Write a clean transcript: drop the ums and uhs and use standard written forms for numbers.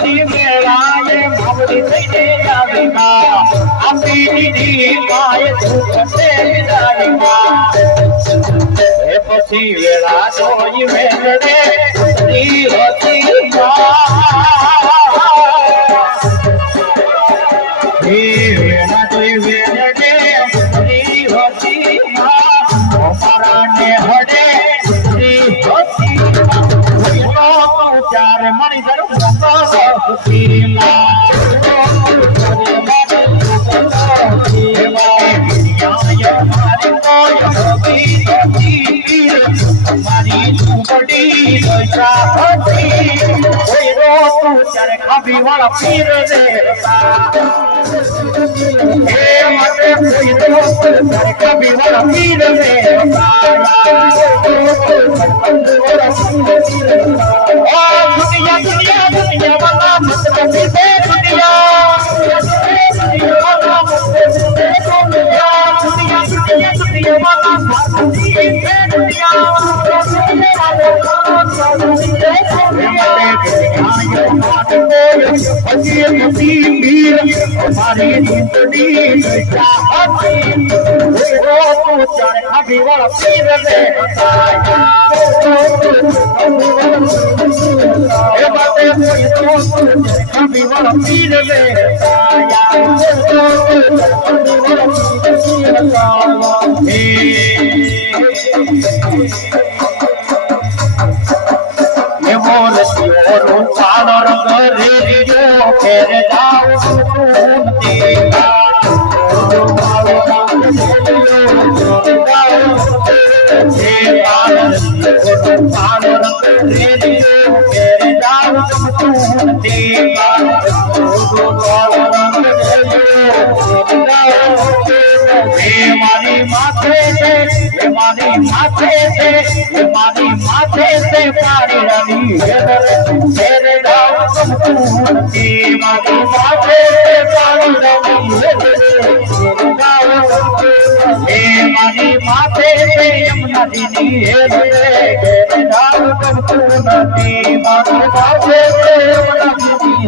પછી મેળાએ માવડી થઈને આવી માં આપી દીધી માએ દુઃખ વિદારી માં પછી વેળા જોઈ મેળે હતી વેળા જોઈ વેળે હતી અમારા ને હડે ચાર મણી જરૂર ખાબી વાળા પીર ખાબી વાળા પીર दुनिया दुनिया दुनिया वाला मतलब से दुनिया वाला मतलब से दुनिया दुनिया दुनिया दुनिया वाला मतलब से दुनिया हमारी जिंदगी खाबी वाला पीर खाबी वाला पीर माथे से पानी रवि मेरे गाँव माथे से पानी रवि माथे से यमुना दीदी मेरे गाँव माथे से यमुना दीदी